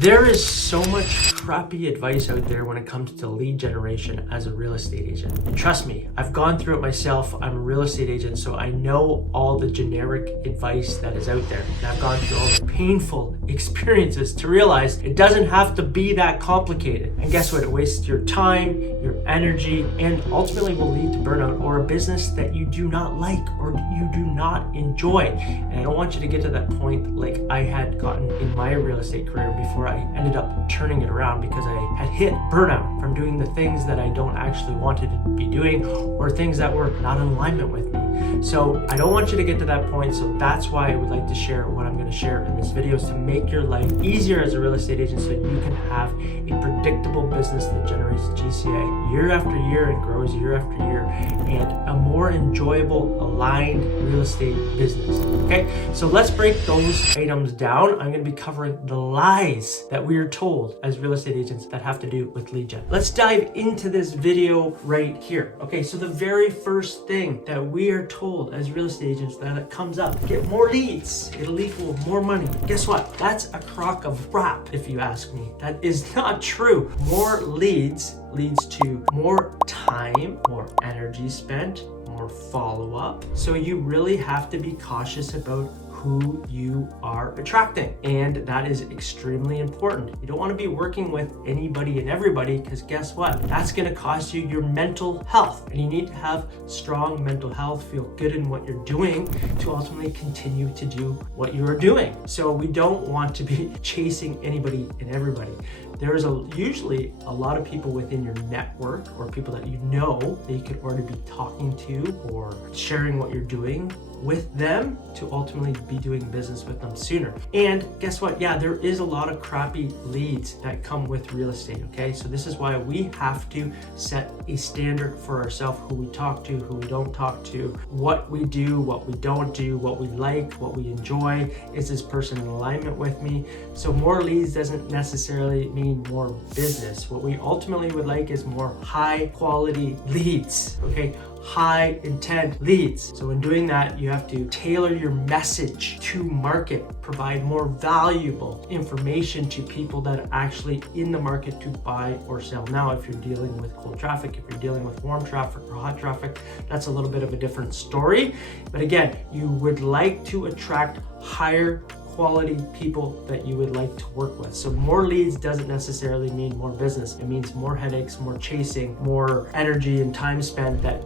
There is so much crappy advice out there when it comes to lead generation as a real estate agent. And trust me, I've gone through it myself. I'm a real estate agent, so I know all the generic advice that is out there. And I've gone through all the painful experiences to realize it doesn't have to be that complicated. And guess what? It wastes your time, your energy, and ultimately will lead to burnout or a business that you do not like or you do not enjoy. And I don't want you to get to that point like I had gotten in my real estate career before I ended up turning it around because I had hit burnout from doing the things that I don't actually wanted to be doing or things that were not in alignment with me. So I don't want you to get to that point. So that's why I would like to share what I'm going to share in this video is to make your life easier as a real estate agent so you can have a predictable business that generates GCA year after year and grows year after year and a more enjoyable, aligned real estate business. Okay, so let's break those items down. I'm going to be covering the lies that we are told as real estate agents that have to do with lead gen. Let's dive into this video right here. Okay, so the very first thing that we are told as real estate agents that it comes up, get more leads, it'll equal more money. Guess what? That's a crock of crap, if you ask me. That is not true. More leads leads to more time, more energy spent, more follow-up. So you really have to be cautious about who you are attracting. And that is extremely important. You don't want to be working with anybody and everybody because guess what? That's going to cost you your mental health. And you need to have strong mental health, feel good in what you're doing to ultimately continue to do what you are doing. So we don't want to be chasing anybody and everybody. There is usually a lot of people within your network or people that you know that you could already be talking to or sharing what you're doing with them to ultimately be doing business with them sooner. And guess what? Yeah, there is a lot of crappy leads that come with real estate, okay? So this is why we have to set a standard for ourselves, who we talk to, who we don't talk to, what we do, what we don't do, what we like, what we enjoy. Is this person in alignment with me? So more leads doesn't necessarily mean more business. What we ultimately would like is more high quality leads, okay? High intent leads. So in doing that, you have to tailor your message to market, provide more valuable information to people that are actually in the market to buy or sell. Now, if you're dealing with cold traffic, if you're dealing with warm traffic or hot traffic, that's a little bit of a different story. But again, you would like to attract higher quality people that you would like to work with. So more leads doesn't necessarily mean more business. It means more headaches, more chasing, more energy and time spent that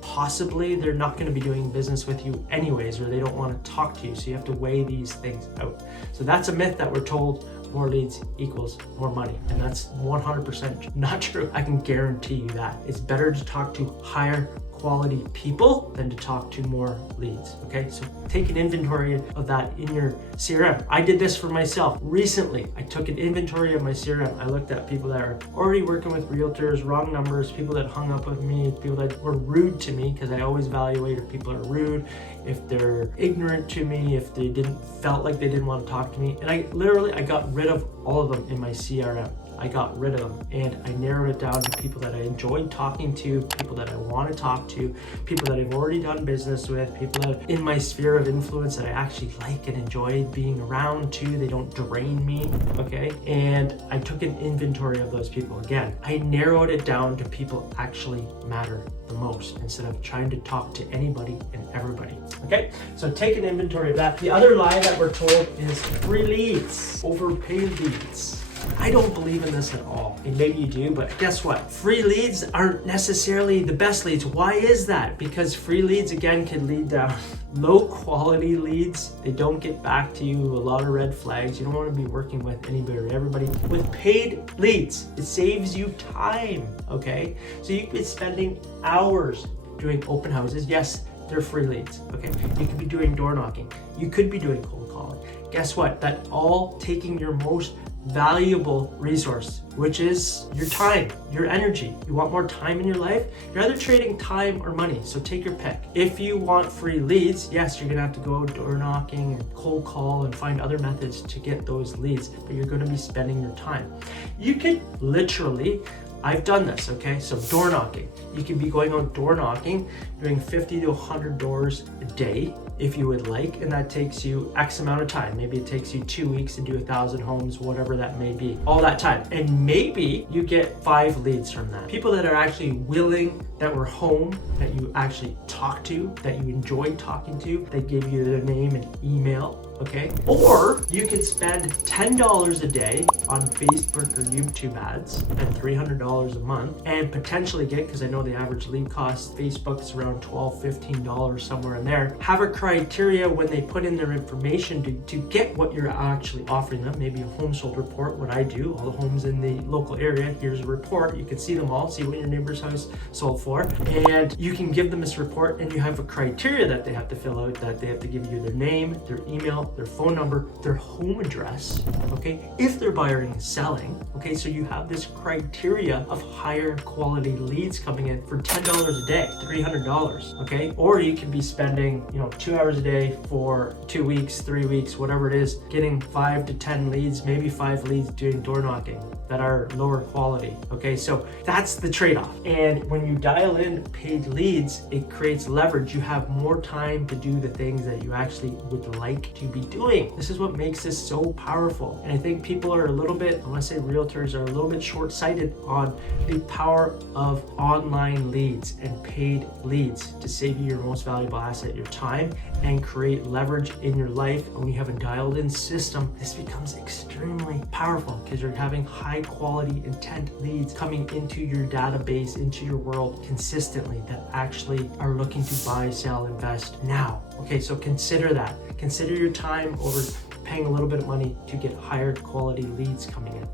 possibly they're not going to be doing business with you anyways, or they don't want to talk to you. So you have to weigh these things out. So that's a myth that we're told more leads equals more money. And that's 100% not true. I can guarantee you that. It's better to talk to higher quality people than to talk to more leads. Okay, so take an inventory of that in your CRM. I did this for myself recently. I took an inventory of my CRM. I looked at people that are already working with realtors, wrong numbers, people that hung up with me, people that were rude to me, because I always evaluate if people are rude, if they're ignorant to me, if they felt like they didn't want to talk to me. And I got rid of all of them in my CRM. I got rid of them and I narrowed it down to people that I enjoyed talking to, people that I want to talk to, people that I've already done business with, people that are in my sphere of influence that I actually like and enjoy being around too. They don't drain me, okay? And I took an inventory of those people. Again, I narrowed it down to people actually matter the most instead of trying to talk to anybody and everybody, okay? So take an inventory of that. The other lie that we're told is free leads, overpaid leads. I don't believe in this at all. And maybe you do, but guess what? Free leads aren't necessarily the best leads. Why is that? Because free leads, again, can lead to low quality leads. They don't get back to you. A lot of red flags. You don't want to be working with anybody or everybody. With paid leads, it saves you time, okay? So you could be spending hours doing open houses. Yes, they're free leads, okay? You could be doing door knocking. You could be doing cold calling. Guess what? That all taking your most valuable resource, which is your time, your energy. You want more time in your life? You're either trading time or money, so take your pick. If you want free leads, yes, you're gonna have to go door knocking and cold call and find other methods to get those leads, but you're gonna be spending your time. You could literally, I've done this, okay? So door knocking. You could be going on door knocking, doing 50 to 100 doors a day, if you would like, and that takes you X amount of time. Maybe it takes you 2 weeks to do 1,000 homes, whatever that may be, all that time. And maybe you get 5 leads from that. People that are actually willing, that were home, that you actually talked to, that you enjoyed talking to, that gave you their name and email. Okay, or you could spend $10 a day on Facebook or YouTube ads and $300 a month and potentially get, because I know the average lead cost Facebook is around $12, $15, somewhere in there. Have a criteria when they put in their information to get what you're actually offering them. Maybe a home sold report, what I do, all the homes in the local area, here's a report. You can see them all, see what your neighbor's house sold for, and you can give them this report, and you have a criteria that they have to fill out, that they have to give you their name, their email, their phone number, their home address, okay, if they're buying and selling, okay, so you have this criteria of higher quality leads coming in for $10 a day, $300, okay, or you could be spending, 2 hours a day for 2 weeks, 3 weeks, whatever it is, getting 5 to 10 leads, maybe 5 leads doing door knocking that are lower quality, okay, so that's the trade-off. And when you dial in paid leads, it creates leverage. You have more time to do the things that you actually would like to be doing. This is what makes this so powerful. And I think people are a little bit, I want to say realtors are a little bit short-sighted on the power of online leads and paid leads to save you your most valuable asset, your time, and create leverage in your life. And when you have a dialed in system, this becomes extremely powerful because you're having high quality intent leads coming into your database, into your world consistently, that actually are looking to buy, sell, invest now. Okay, so consider that. Consider your time over paying a little bit of money to get higher quality leads coming in.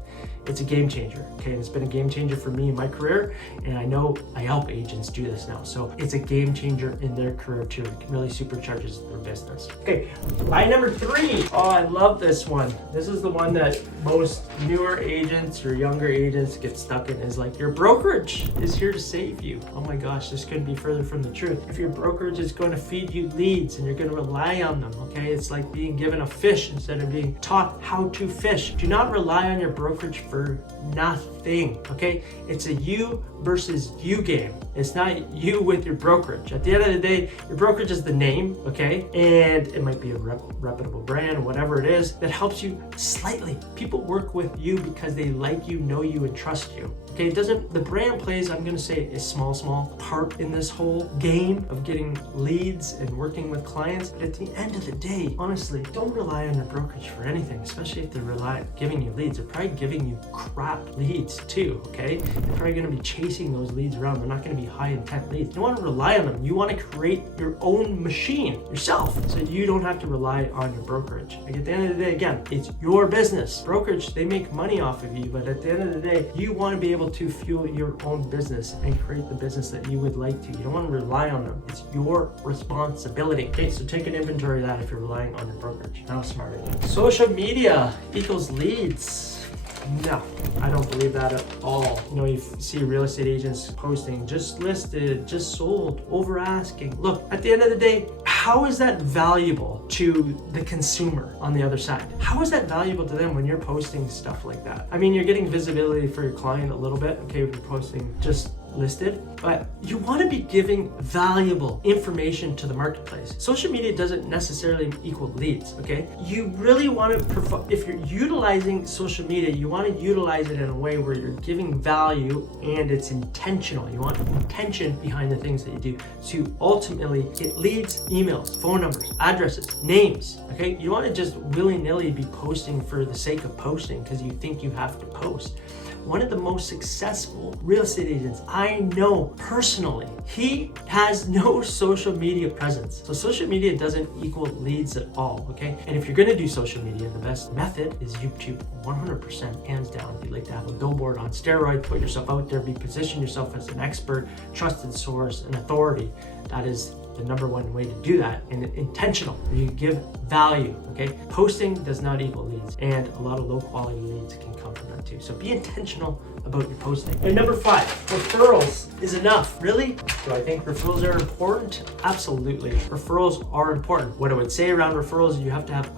It's a game changer, okay? And it's been a game changer for me in my career, and I know I help agents do this now. So it's a game changer in their career too. It really supercharges their business. Okay, lie number 3. Oh, I love this one. This is the one that most newer agents or younger agents get stuck in, is like, your brokerage is here to save you. Oh my gosh, this couldn't be further from the truth. If your brokerage is going to feed you leads and you're going to rely on them, okay? It's like being given a fish instead of being taught how to fish. Do not rely on your brokerage for nothing, okay? It's a you versus you game. It's not you with your brokerage. At the end of the day, your brokerage is the name, okay? And it might be a reputable brand, whatever it is, that helps you slightly. People work with you because they like you, know you, and trust you. Okay, the brand plays, I'm gonna say, a small part in this whole game of getting leads and working with clients. But at the end of the day, honestly, don't rely on your brokerage for anything, especially if they're giving you leads. They're probably giving you crap leads too, okay? You're probably gonna be chasing those leads around. They're not gonna be high intent leads. You don't wanna rely on them. You wanna create your own machine yourself, so you don't have to rely on your brokerage. Like, at the end of the day, again, it's your business. Brokerage, they make money off of you, but at the end of the day, you wanna be able to fuel your own business and create the business that you would like to. You don't want to rely on them. It's your responsibility. Okay, so take an inventory of that if you're relying on your brokerage. How smart are you? Social media equals leads. No, I don't believe that at all. You see real estate agents posting, just listed, just sold, over asking. Look, at the end of the day, how is that valuable to the consumer on the other side? How is that valuable to them when you're posting stuff like that? I mean, you're getting visibility for your client a little bit, okay, if you're posting just listed, but you want to be giving valuable information to the marketplace. Social media doesn't necessarily equal leads, okay? You really want to, if you're utilizing social media, you want to utilize it in a way where you're giving value and it's intentional. You want intention behind the things that you do to ultimately get leads, emails, phone numbers, addresses, names, okay? You want to just willy-nilly be posting for the sake of posting because you think you have to post. One of the most successful real estate agents I know personally, he has no social media presence. So social media doesn't equal leads at all, okay? And if you're gonna do social media, the best method is YouTube, 100%, hands down. You'd like to have a billboard on steroids, put yourself out there, position yourself as an expert, trusted source, an authority. That is the number one way to do that, and intentional. You give value, okay? Posting does not equal leads, and a lot of low quality leads can come from that too. So be intentional about your posting. And number 5, referrals is enough. Really? Do I think referrals are important? Absolutely. Referrals are important. What I would say around referrals is you have to have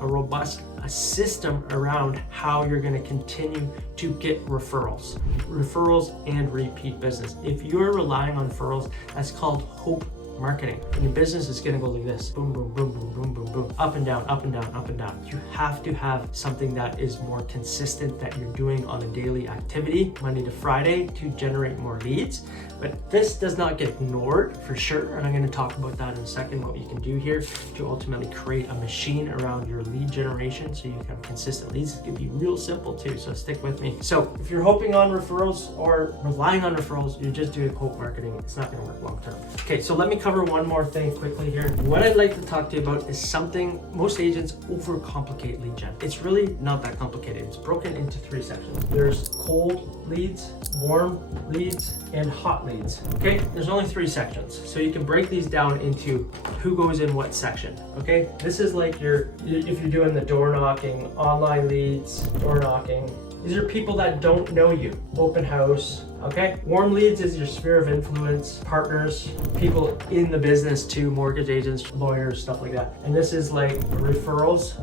a system around how you're going to continue to get referrals and repeat business. If you're relying on referrals, that's called hope marketing. And your business is gonna go like this. Boom, boom, boom, boom, boom, boom, boom. Up and down, up and down, up and down. You have to have something that is more consistent that you're doing on a daily activity, Monday to Friday, to generate more leads. But this does not get ignored for sure. And I'm gonna talk about that in a second, what you can do here to ultimately create a machine around your lead generation so you can have consistent leads. It can be real simple too, so stick with me. So if you're hoping on referrals or relying on referrals, you're just doing cold marketing, it's not gonna work long term. Okay, so let me cover one more thing quickly here. What I'd like to talk to you about is something most agents overcomplicate lead gen. It's really not that complicated. It's broken into 3 sections. There's cold leads, warm leads, and hot leads. Okay, there's only 3 sections. So you can break these down into who goes in what section. Okay, this is like if you're doing the door knocking, online leads, door knocking. These are people that don't know you. Open house, okay? Warm leads is your sphere of influence, partners, people in the business too, mortgage agents, lawyers, stuff like that. And this is like referrals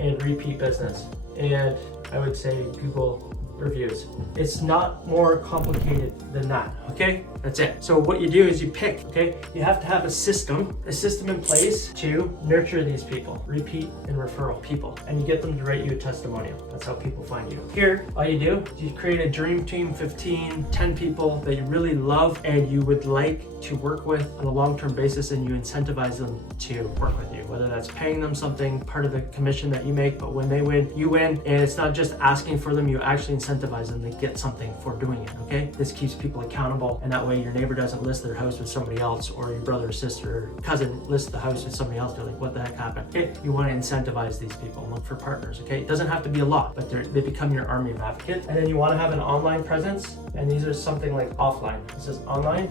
and repeat business. And I would say Google reviews. It's not more complicated than that, okay? That's it. So what you do is you pick, okay? You have to have a system in place to nurture these people, repeat and referral people, and you get them to write you a testimonial. That's how people find you. Here, all you do is you create a dream team, 15, 10 people that you really love and you would like to work with on a long-term basis, and you incentivize them to work with you, whether that's paying them something, part of the commission that you make, but when they win, you win. And it's not just asking for them, you actually incentivize them to get something for doing it, okay? This keeps people accountable, and that way your neighbor doesn't list their house with somebody else, or your brother or sister or cousin lists the house with somebody else. They're like, what the heck happened? Okay, you want to incentivize these people and look for partners, okay? It doesn't have to be a lot, but they become your army of advocates. And then you want to have an online presence, and these are something like offline. This is online,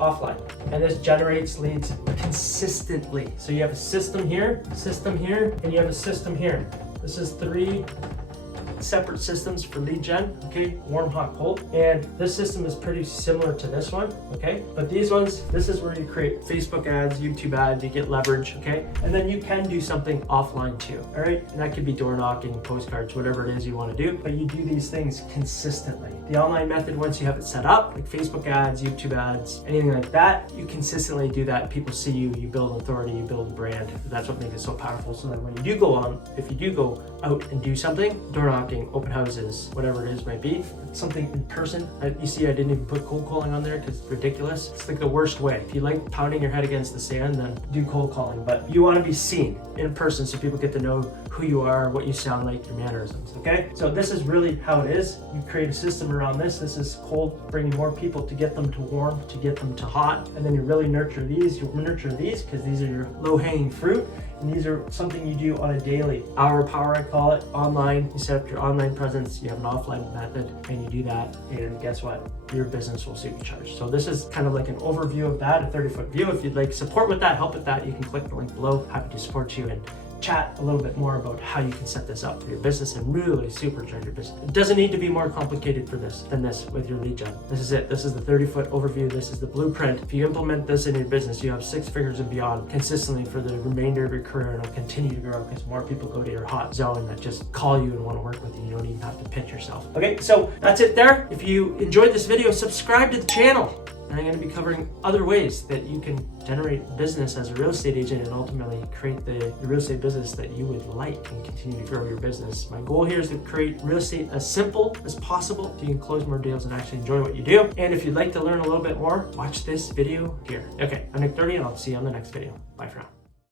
offline. And this generates leads consistently. So you have a system here, and you have a system here. This is 3 separate systems for lead gen, okay? Warm, hot, cold. And this system is pretty similar to this one, okay? But these ones, this is where you create Facebook ads, YouTube ads, you get leverage, okay? And then you can do something offline too, all right? And that could be door knocking, postcards, whatever it is you want to do, but you do these things consistently. The online method, once you have it set up, like Facebook ads, YouTube ads, anything like that, you consistently do that. People see you, you build authority, you build a brand. That's what makes it so powerful. So that when you do go on, if you do go out and do something, door knocking, open houses, whatever it is might be, something in person. You see, I didn't even put cold calling on there because it's ridiculous. It's like the worst way. If you like pounding your head against the sand, then do cold calling. But you want to be seen in person so people get to know who you are, what you sound like, your mannerisms, okay? So this is really how it is. You create a system around this. This is cold, bringing more people to get them to warm, to get them to hot. And then you really nurture these. You nurture these because these are your low-hanging fruit. And these are something you do on a daily. Hour power, I call it, online. You set up your online presence, you have an offline method, and you do that, and guess what? Your business will supercharge. So this is kind of like an overview of that, a 30-foot view. If you'd like support with that, help with that, you can click the link below. Happy to support you and chat a little bit more about how you can set this up for your business and really supercharge your business. It doesn't need to be more complicated than this with your lead gen. This is it. This is the 30-foot overview. This is the blueprint. If you implement this in your business, you have 6 figures and beyond consistently for the remainder of your career, and it'll continue to grow because more people go to your hot zone that just call you and want to work with you. You don't even have to pitch yourself. Okay, so that's it there. If you enjoyed this video, subscribe to the channel. And I'm going to be covering other ways that you can generate business as a real estate agent and ultimately create the real estate business that you would like and continue to grow your business. My goal here is to create real estate as simple as possible so you can close more deals and actually enjoy what you do. And if you'd like to learn a little bit more, watch this video here. Okay, I'm Nick 30 and I'll see you on the next video. Bye for now.